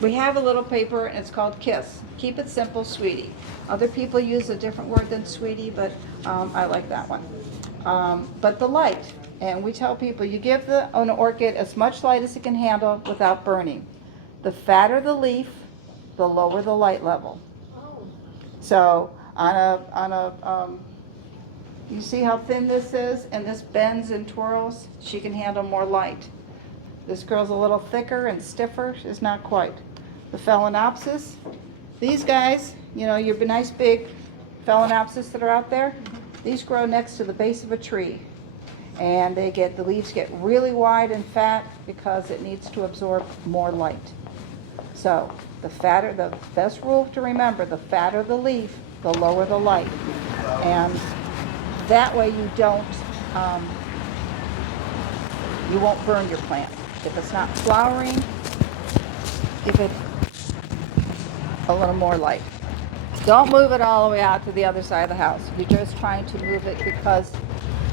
We have a little paper and it's called KISS. Keep it simple, sweetie. Other people use a different word than sweetie, but I like that one. But the light, and we tell people you give an orchid as much light as it can handle without burning. The fatter the leaf, the lower the light level. So you see how thin this is, and this bends and twirls? She can handle more light. This girl's a little thicker and stiffer, is not quite. The Phalaenopsis, these guys, you know, your nice big Phalaenopsis that are out there, these grow next to the base of a tree. And the leaves get really wide and fat because it needs to absorb more light. So the best rule to remember, the fatter the leaf, the lower the light. And that way you won't burn your plant. If it's not flowering, give it a little more light. Don't move it all the way out to the other side of the house. You're just trying to move it because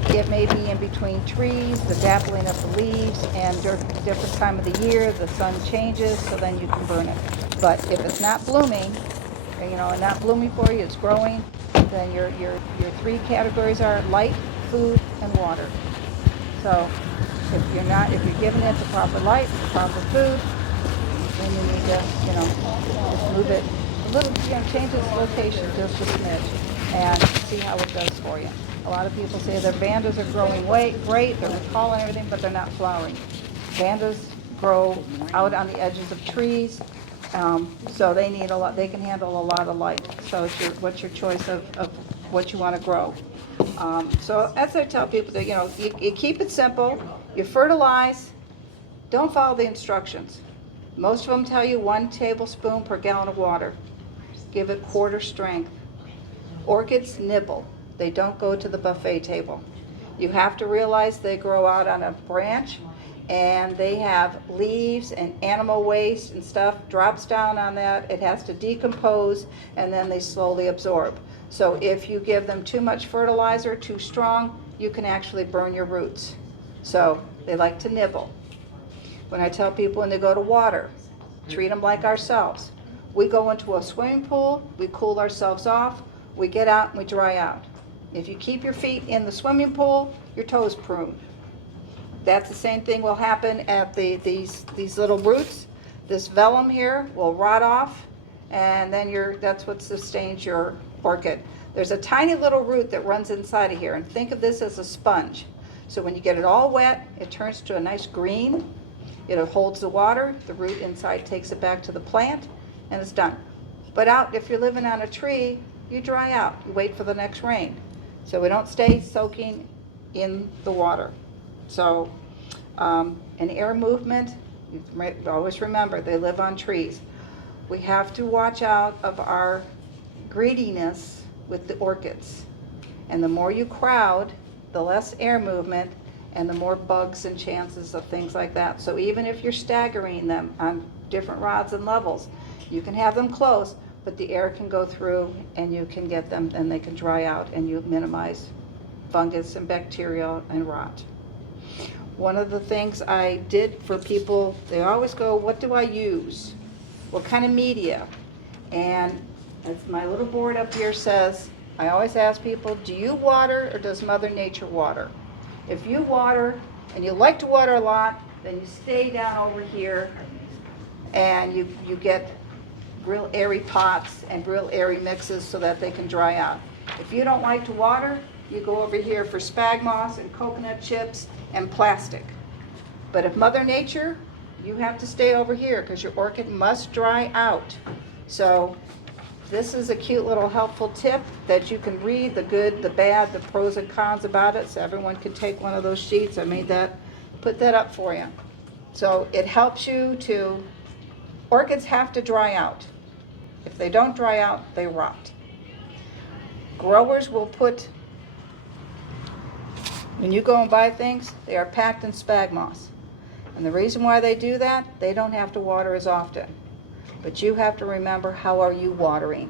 it may be in between trees, the dappling of the leaves, and during a different time of the year, the sun changes, so then you can burn it. But if it's not blooming, you know, and not blooming for you, it's growing, then your three categories are light, food, and water. So if you're giving it the proper light, the proper food, then you need to, you know, just move it a little, you know, change its location just a smidge and see how it does for you. A lot of people say their vandas are growing great, they're tall and everything, but they're not flowering. Vandas grow out on the edges of trees, so they need a lot. They can handle a lot of light. So what's your choice of what you want to grow? So as I tell people, that, you know, you keep it simple. You fertilize. Don't follow the instructions. Most of them tell you 1 tablespoon per gallon of water. Give it quarter strength. Orchids nibble. They don't go to the buffet table. You have to realize they grow out on a branch and they have leaves and animal waste and stuff drops down on that. It has to decompose and then they slowly absorb. So if you give them too much fertilizer, too strong, you can actually burn your roots. So they like to nibble. When I tell people when they go to water, treat them like ourselves. We go into a swimming pool, we cool ourselves off, we get out and we dry out. If you keep your feet in the swimming pool, your toes prune. That's the same thing will happen at these little roots. This vellum here will rot off, and then that's what sustains your orchid. There's a tiny little root that runs inside of here, and think of this as a sponge. So when you get it all wet, it turns to a nice green. It holds the water, the root inside takes it back to the plant, and it's done. But out, if you're living on a tree, you dry out. You wait for the next rain. So we don't stay soaking in the water. So an air movement, you always remember, they live on trees. We have to watch out of our greediness with the orchids. And the more you crowd, the less air movement, and the more bugs and chances of things like that. So even if you're staggering them on different rods and levels, you can have them close, but the air can go through and you can get them and they can dry out and you minimize fungus and bacteria and rot. One of the things I did for people, they always go, what do I use? What kind of media? And as my little board up here says, I always ask people, do you water or does Mother Nature water? If you water and you like to water a lot, then you stay down over here and you get real airy pots and real airy mixes so that they can dry out. If you don't like to water, you go over here for spag moss and coconut chips and plastic. But if Mother Nature, you have to stay over here because your orchid must dry out. So this is a cute little helpful tip that you can read the good, the bad, the pros and cons about it, so everyone can take one of those sheets. I made that, put that up for you. So it helps you to, orchids have to dry out. If they don't dry out, they rot. Growers will put, when you go and buy things, they are packed in spag moss. And the reason why they do that, they don't have to water as often. But you have to remember, how are you watering?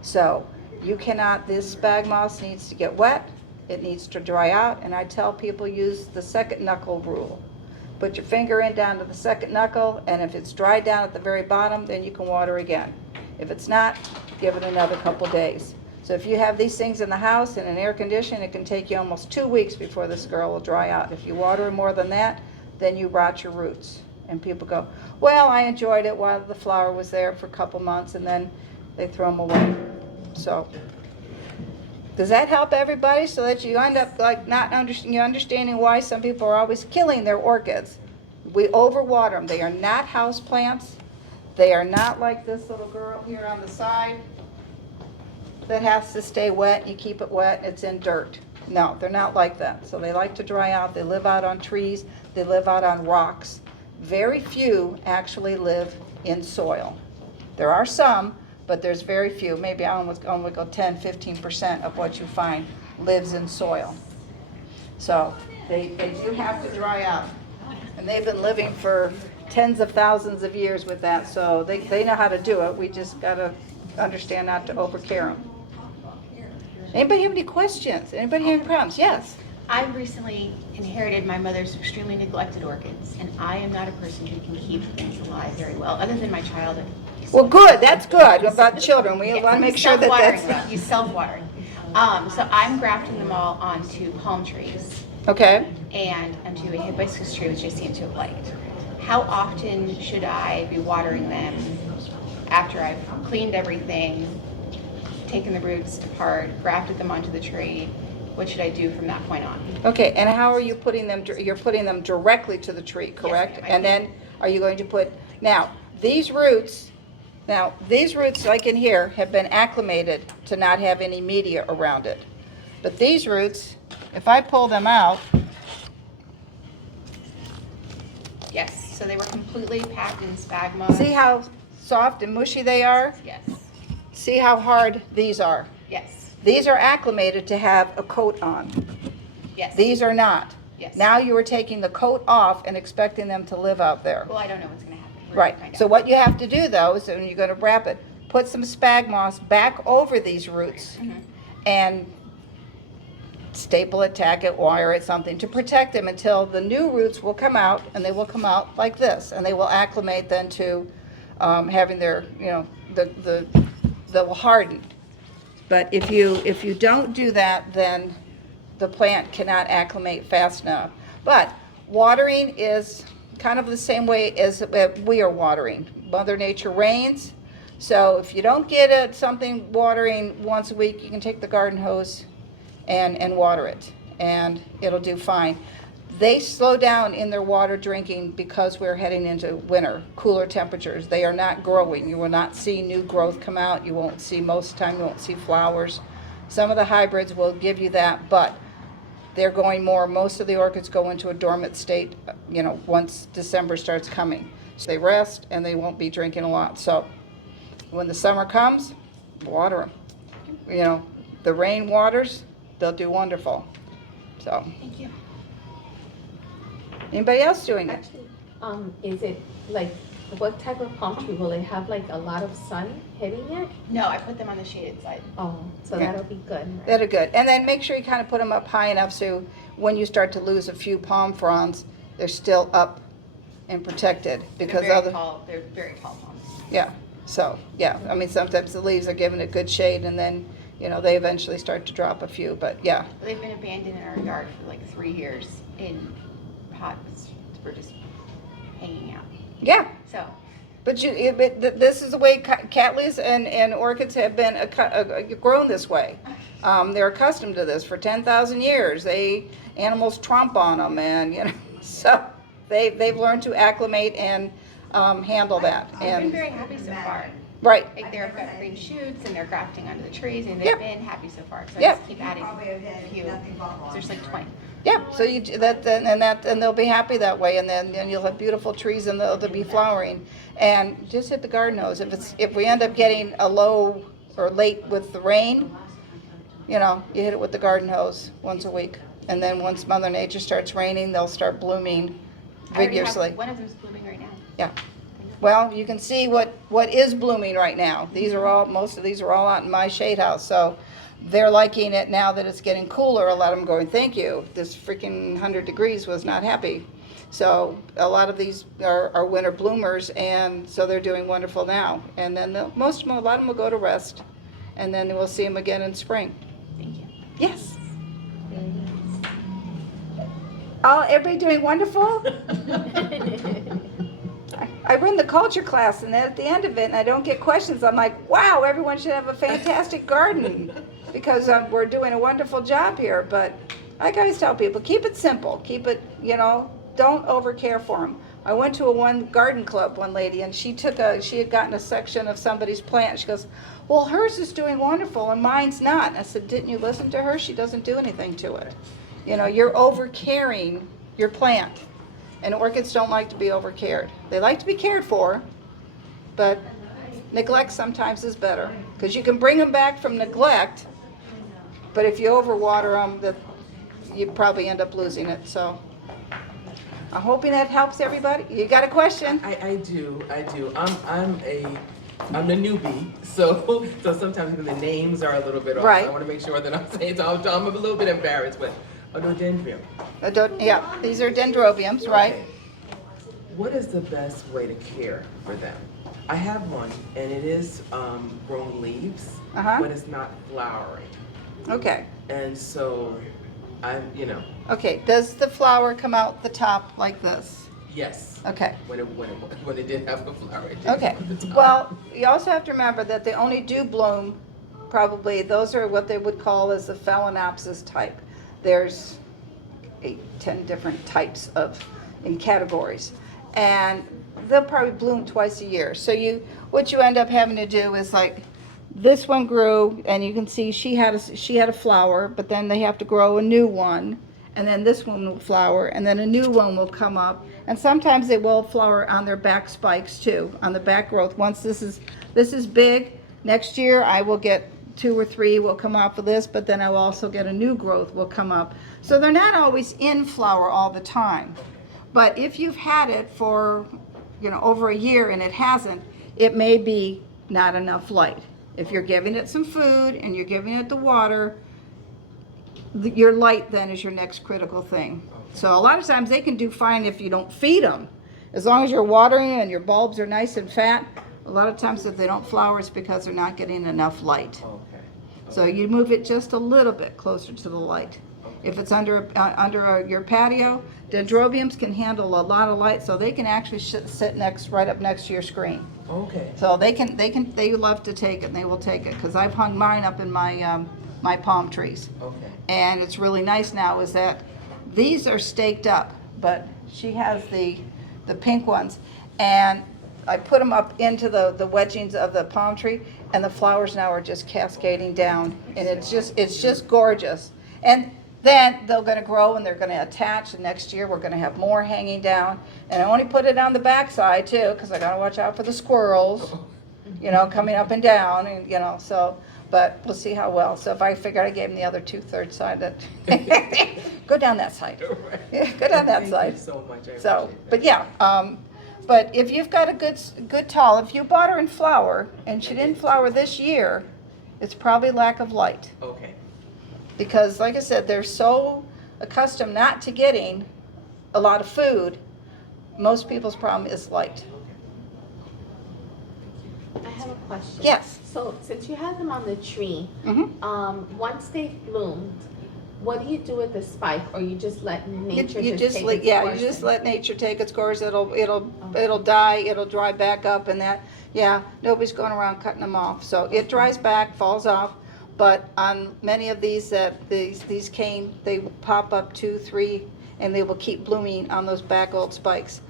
So you cannot, this spag moss needs to get wet, it needs to dry out, and I tell people use the second knuckle rule. Put your finger in down to the second knuckle, and if it's dry down at the very bottom, then you can water again. If it's not, give it another couple days. So if you have these things in the house and an air condition, it can take you almost 2 weeks before this girl will dry out. If you water more than that, then you rot your roots. And people go, well, I enjoyed it while the flower was there for a couple months, and then they throw them away. So does that help everybody, so that you end up like not understanding why some people are always killing their orchids? We overwater them. They are not house plants. They are not like this little girl here on the side that has to stay wet. You keep it wet, it's in dirt. No, they're not like that. So they like to dry out. They live out on trees. They live out on rocks. Very few actually live in soil. There are some, but there's very few. Maybe I almost only go 10-15% of what you find lives in soil. So they do have to dry out. And they've been living for tens of thousands of years with that, so they know how to do it. We just got to understand not to overcare them. Anybody have any questions? Anybody have any problems? Yes? I've recently inherited my mother's extremely neglected orchids, and I am not a person who can keep things alive very well, other than my child. Well, good. That's good about children. We want to make sure that that's... You self-watering. So I'm grafting them all onto palm trees. Okay. And onto a hibiscus tree, which I seem to have liked. How often should I be watering them after I've cleaned everything, taken the roots apart, grafted them onto the tree? What should I do from that point on? Okay, and how are you putting them? You're putting them directly to the tree, correct? Yes, and then are you going to put, now these roots like in here have been acclimated to not have any media around it. But these roots, if I pull them out. Yes, so they were completely packed in sphagnum. See how soft and mushy they are? Yes. See how hard these are? Yes. These are acclimated to have a coat on. Yes. These are not. Yes. Now you are taking the coat off and expecting them to live out there. Well, I don't know what's going to happen. Right. So what you have to do though is when you're going to wrap it, put some spag moss back over these roots and staple it, tack it, wire it, something to protect them until the new roots will come out, and they will come out like this, and they will acclimate then to having their, they'll harden. But if you don't do that, then the plant cannot acclimate fast enough. But watering is kind of the same way as we are watering. Mother Nature rains, so if you don't get something watering once a week, you can take the garden hose and water it, and it'll do fine. They slow down in their water drinking because we're heading into winter, cooler temperatures. They are not growing. You will not see new growth come out. You won't see, most of the time, you won't see flowers. Some of the hybrids will give you that, but they're going more, most of the orchids go into a dormant state, once December starts coming. So they rest and they won't be drinking a lot. So when the summer comes, water them. The rain waters, they'll do wonderful. So. Thank you. Anybody else doing it? Actually, is it like, what type of palm tree? Will it have like a lot of sun hitting it? No, I put them on the shaded side. Oh, so Yeah. that'll be good. Right? That are good. And then make sure you kind of put them up high enough so when you start to lose a few palm fronds, they're still up and protected. Because They're very tall. They're very tall palms. Yeah. So, yeah. I mean, sometimes the leaves are given it good shade and then, they eventually start to drop a few. But, yeah. They've been abandoned in our yard for like 3 years in pots. We're just hanging out. Yeah. So. But this is the way Cattleyas and orchids have been grown this way. They're accustomed to this for 10,000 years. Animals tromp on them, and so they've learned to acclimate and handle that. I've been very happy so far. Right. Like they've got green shoots and they're grafting onto the trees, and Yep. they've been happy so far. So I Yep. just keep adding a few. There's like 20. Yeah. So you do that, and they'll be happy that way, and then you'll have beautiful trees and they'll be flowering. And just hit the garden hose. If we end up getting a low or late with the rain, you hit it with the garden hose once a week. And then once Mother Nature starts raining, they'll start blooming vigorously. One of them's blooming right now. Yeah. Well, you can see what is blooming right now. Most of these are all out in my shade house. So they're liking it now that it's getting cooler. A lot of them going, thank you. This freaking 100 degrees was not happy. So a lot of these are winter bloomers, and so they're doing wonderful now. And then most of them, a lot of them will go to rest, and then we'll see them again in spring. Thank you. Yes. Oh, everybody doing wonderful? I run the culture class, and at the end of it, and I don't get questions, I'm like, wow, everyone should have a fantastic garden, because we're doing a wonderful job here. But like I always tell people, keep it simple. Keep it, don't over care for them. I went to one garden club, one lady, and she had gotten a section of somebody's plant. She goes, well, hers is doing wonderful, and mine's not. I said, didn't you listen to her? She doesn't do anything to it. You're over caring your plant. And orchids don't like to be over cared. They like to be cared for, but neglect sometimes is better, because you can bring them back from neglect, but if you overwater them, you probably end up losing it. So I'm hoping that helps everybody. You got a question? I do. I'm a newbie, so sometimes even the names are a little bit off. Right. I want to make sure that I'm saying, so I'm a little bit embarrassed, but Ododendron. Yeah, these are dendrobiums, right? Okay. What is the best way to care for them? I have one, and it is grown leaves, but it's not flowering. Okay. And so, Okay, does the flower come out the top like this? yes. Okay. When it did have a flower. It did Okay, come at the top. well, you also have to remember that they only do bloom, probably, those are what they would call as the Phalaenopsis type. There's 8-10 different types in categories. And they'll probably bloom twice a year. So what you end up having to do is, like, this one grew, and you can see she had a flower, but then they have to grow a new one, and then this one will flower, and then a new one will come up. And sometimes they will flower on their back spikes too, on the back growth. Once this is big, next year I will get 2 or 3 will come off of this, but then I will also get a new growth will come up. So they're not always in flower all the time. But if you've had it for, over a year and it hasn't, it may be not enough light. If you're giving it some food and you're giving it the water, your light then is your next critical thing. So a lot of times they can do fine if you don't feed them. As long as you're watering and your bulbs are nice and fat, a lot of times if they don't flower, it's because they're not getting enough light. Okay. So you move it just a little bit closer to the light. If it's under your patio, dendrobiums can handle a lot of light, so they can actually sit right up next to your screen. Okay. So they love to take it, and they will take it, because I've hung mine up in my palm trees. Okay. And it's really nice now is that these are staked up, but she has the pink ones, and I put them up into the wedgings of the palm tree, and the flowers now are just cascading down, and it's just gorgeous. And then they're going to grow and they're going to attach, and next year we're going to have more hanging down. And I only put it on the back side too, because I got to watch out for the squirrels, coming up and down, and so. But we'll see how well. So if I figured I gave them the other 2/3 side, that go down that side. Yeah, go down that side. Thank you so much. I appreciate So, that. but yeah, but if you've got a good tall, if you bought her in flower and she didn't flower this year, it's probably lack of light. Okay. Because like I said, they're so accustomed not to getting a lot of food. Most people's problem is light. I have a question. Yes. So since you have them on the tree, Mm-hmm. once they've bloomed, what do you do with the spike, or you just let nature You just just take let, its yeah, course you just and- let nature take its course. It'll die. It'll dry back up, and that. Yeah, nobody's going around cutting them off. So it dries back, falls off. But on many of these these cane, they will pop up 2, 3, and they will keep blooming on those back old spikes.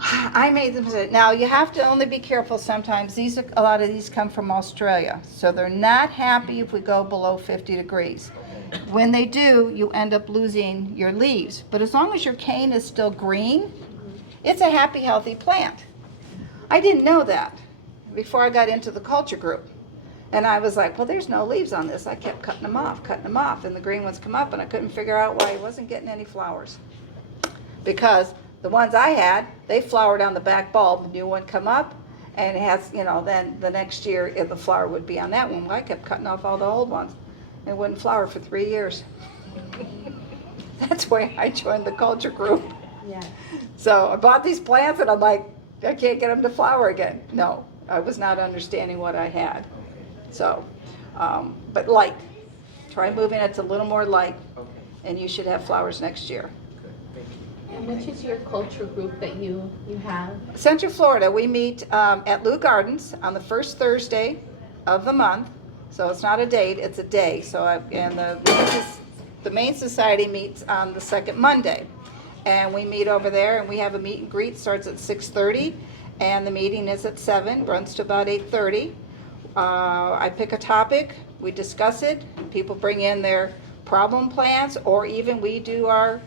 I made them. Now you have to only be careful. Sometimes a lot of these come from Australia, so they're not happy if we go below 50 degrees. When they do, you end up losing your leaves. But as long as your cane is still green, it's a happy, healthy plant. I didn't know that before I got into the culture group. And I was like, well, there's no leaves on this. I kept cutting them off, and the green ones come up, and I couldn't figure out why I wasn't getting any flowers. Because the ones I had, they flowered on the back bulb, the new one come up, and it has, then the next year the flower would be on that one. Well, I kept cutting off all the old ones. It wouldn't flower for 3 years. That's why I joined the culture group. Yeah. So I bought these plants and I'm like, I can't get them to flower again. No, I was not understanding what I had. So, but light. Try moving it to a little more light, Okay, and you should have flowers next year. good, thank you. And which is your culture group that you have? Central Florida, we meet at Lou Gardens on the first Thursday of the month. So it's not a date, it's a day. So the main society meets on the second Monday. And we meet over there, and we have a meet and greet, starts at 6:30, and the meeting is at 7, runs to about 8:30. I pick a topic, we discuss it, people bring in their problem plants, or even we do our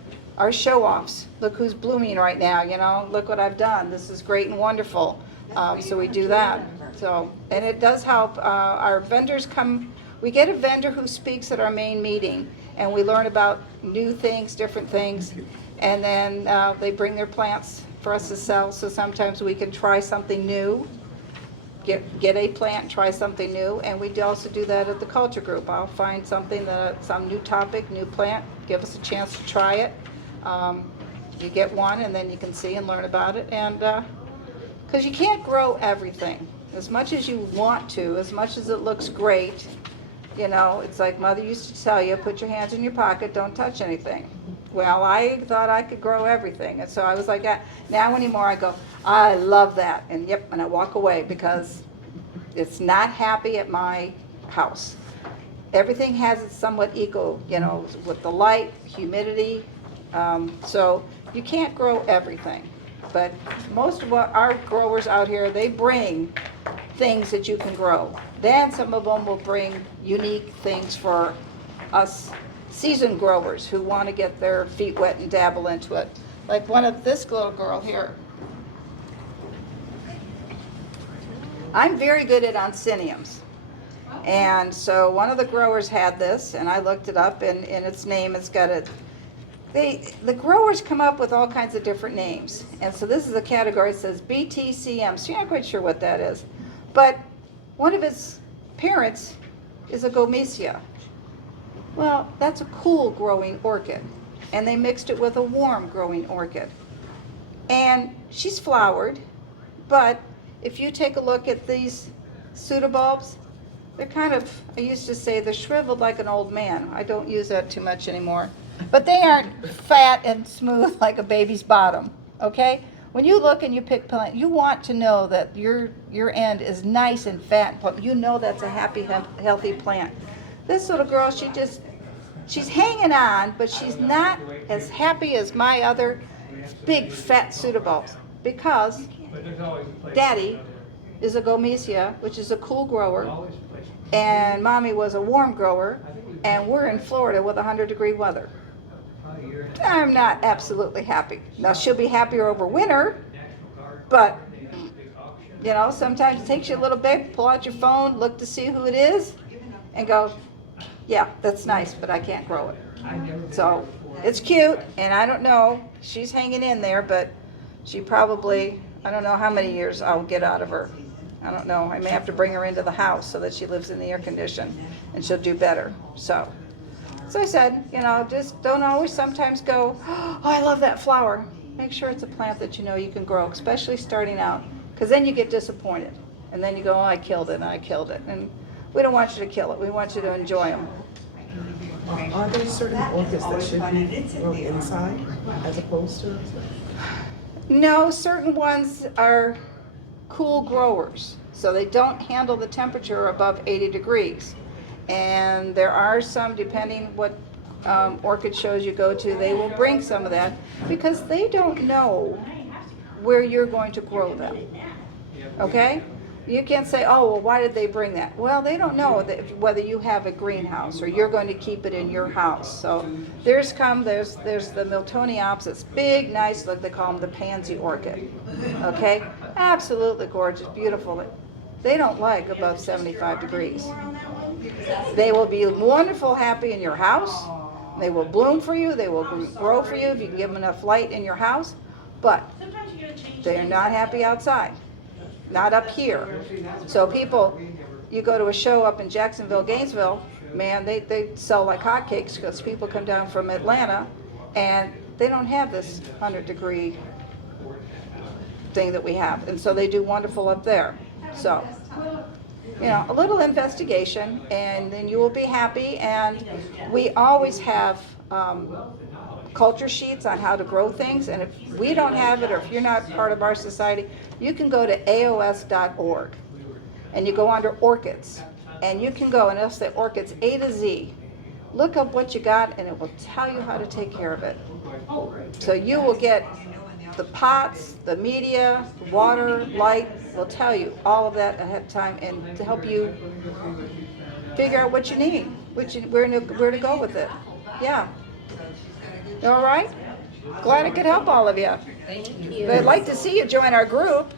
show-offs. Look who's blooming right now, you know, look what I've done, this is great and wonderful. So we do that. So, and it does help, our vendors come, we get a vendor who speaks at our main meeting, and we learn about new things, different things, and then they bring their plants for us to sell, so sometimes we can try something new. Get a plant, try something new, and we also do that at the culture group. I'll find something some new topic, new plant, give us a chance to try it. You get one, and then you can see and learn about it, and because you can't grow everything as much as you want to, as much as it looks great. You know, it's like Mother used to tell you, put your hands in your pocket, don't touch anything. Well, I thought I could grow everything, and so I was like that. Now anymore I go, I love that, and yep, and I walk away because it's not happy at my house. Everything has its somewhat equal, you know, with the light, humidity, so you can't grow everything. But most of our growers out here, they bring things that you can grow. Then some of them will bring unique things for us seasoned growers who want to get their feet wet and dabble into it. Like this little girl here. I'm very good at onciniums. And so one of the growers had this, and I looked it up, and in its name it's got the growers come up with all kinds of different names. And so this is a category that says BTCM, so you're not quite sure what that is. But one of its parents is a Gomesia. Well, that's a cool growing orchid, and they mixed it with a warm growing orchid. And she's flowered, but if you take a look at these pseudobulbs, they're kind of, I used to say, they're shriveled like an old man. I don't use that too much anymore. But they aren't fat and smooth like a baby's bottom, okay? When you look and you pick plant, you want to know that your end is nice and fat. You know that's a happy, healthy plant. This little girl, she's hanging on, but she's not as happy as my other big fat pseudobulbs because Daddy is a Gomesia, which is a cool grower, and Mommy was a warm grower, and we're in Florida with 100-degree weather. I'm not absolutely happy. Now, she'll be happier over winter, but, you know, sometimes it takes you a little bit, pull out your phone, look to see who it is, and go, yeah, that's nice, but I can't grow it. So it's cute, and I don't know, she's hanging in there, but she probably, I don't know how many years I'll get out of her. I don't know, I may have to bring her into the house so that she lives in the air condition, and she'll do better. So I said, you know, just don't always sometimes go, oh, I love that flower. Make sure it's a plant that you know you can grow, especially starting out, because then you get disappointed. And then you go, oh, I killed it, and I killed it. And we don't want you to kill it. We want you to enjoy them. Are there certain orchids that should be grown inside as opposed to? No, certain ones are cool growers, so they don't handle the temperature above 80 degrees. And there are some, depending what orchid shows you go to, they will bring some of that because they don't know where you're going to grow them. Okay? You can't say, oh, well, why did they bring that? Well, they don't know that whether you have a greenhouse or you're going to keep it in your house. So there's the Miltoniops, it's big, nice, look, they call them the pansy orchid. Okay? Absolutely gorgeous, beautiful. They don't like above 75 degrees. They will be wonderful, happy in your house. They will bloom for you. They will grow for you if you can give them enough light in your house. But they are not happy outside. Not up here. So people, you go to a show up in Jacksonville, Gainesville, man, they sell like hotcakes because people come down from Atlanta and they don't have this 100-degree thing that we have, and so they do wonderful up there. So, you know, a little investigation, and then you will be happy. And we always have culture sheets on how to grow things, and if we don't have it, or if you're not part of our society, you can go to aos.org, and you go under Orchids, and you can go, and it'll say Orchids A to Z. Look up what you got, and it will tell you how to take care of it. So you will get the pots, the media, water, light, will tell you all of that ahead of time, and to help you figure out what you need, where to go with it. Yeah. All right? Glad I could help all of you. Thank you. I'd like to see you join our group.